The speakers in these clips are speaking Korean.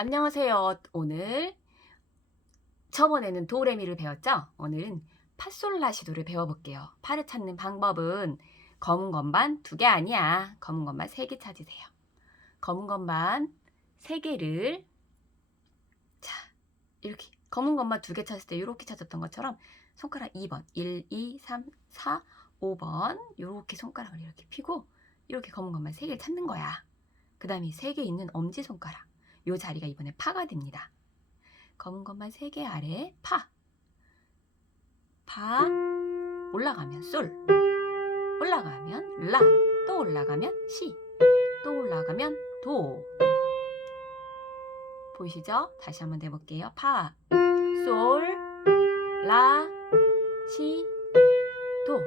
안녕하세요. 오늘 저번에는 도레미를 배웠죠? 오늘은 파솔라시도를 배워볼게요. 파를 찾는 방법은 검은 것만 두개 아니야. 검은 것만 세개 찾으세요. 검은 것만 세 개를 자 이렇게 검은 것만 두개 찾을 때 이렇게 찾았던 것처럼 손가락 2번 1, 2, 3, 4, 5번 이렇게 손가락을 이렇게 펴고 이렇게 검은 것만 세 개를 찾는 거야. 그 다음에 세 개 있는 엄지손가락 요 자리가 이번에 파가 됩니다. 검은 것만 세 개 아래 파. 파 올라가면 솔. 올라가면 라. 또 올라가면 시. 또 올라가면 도. 보이시죠? 다시 한번 해볼게요. 파, 솔, 라, 시, 도.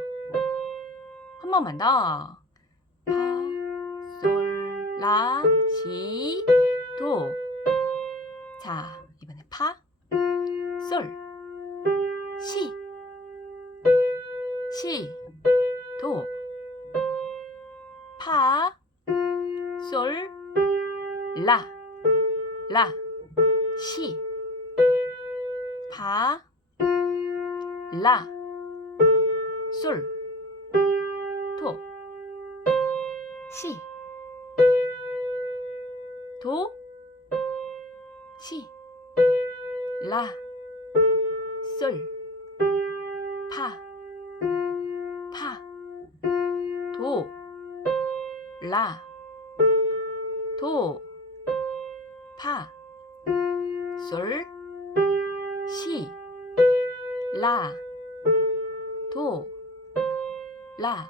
한 번만 더. 파, 솔, 라, 시, 도. 자, 이번에 파, 솔, 시, 시, 도. 파, 솔, 라, 라, 시, 파, 라, 솔, 도, 시, 도, 시, 라, 솔, 파, 파, 도, 라, 도, 파, 솔, 시, 라, 도, 라.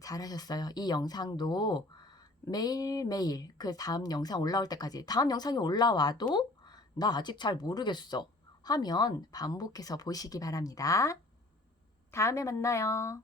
잘하셨어요. 이 영상도 매일매일 그 다음 영상 올라올 때까지 다음 영상이 올라와도 나 아직 잘 모르겠어 하면 반복해서 보시기 바랍니다. 다음에 만나요.